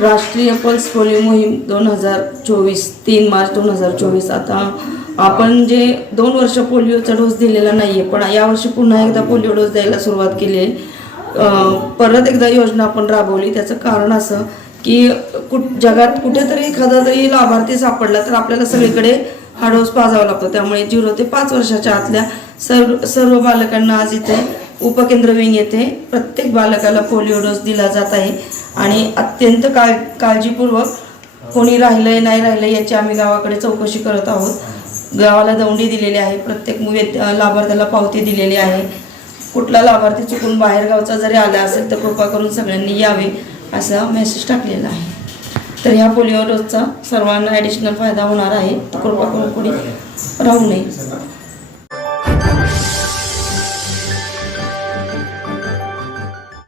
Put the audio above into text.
राष्ट्रीय pulse polio मोहीम 2024 3 मार्च 2024. आता आपण जे 2 वर्ष पोलिओचा डोस दिलेला नाहीये, पण यावर्षी पुन्हा एकदा पोलिओ डोस द्यायला सुरुवात केली आहे. परत एकदा योजना आपण राबवली. त्याचं कारण असं की जगात कुठेतरी एखादा तरी लाभार्थी सापडला तर आपल्याला सगळीकडे हा डोस पाजावा लागतो. त्यामुळे 0 ते 5 वर्षाच्या आतल्या सर्व बालकांना आज इथे उपकेंद्र विंग येथे प्रत्येक बालकाला पोलिओ डोस दिला जात आहे. आणि अत्यंत काळजीपूर्वक कोणी राहिलंय नाही राहिलं याची आम्ही गावाकडे चौकशी करत आहोत. गावाला दौंडी दिलेली आहे, प्रत्येक लाभार्थ्याला पावती दिलेली आहे. कुठला लाभार्थी चुकून बाहेरगावचा जरी आला असेल तर कृपा करून सगळ्यांनी यावे असा मेसेज टाकलेला आहे. तर ह्या पोलिओ डोसचा सर्वांना ॲडिशनल फायदा होणार आहे. कृपा करून कोणी राहू नये.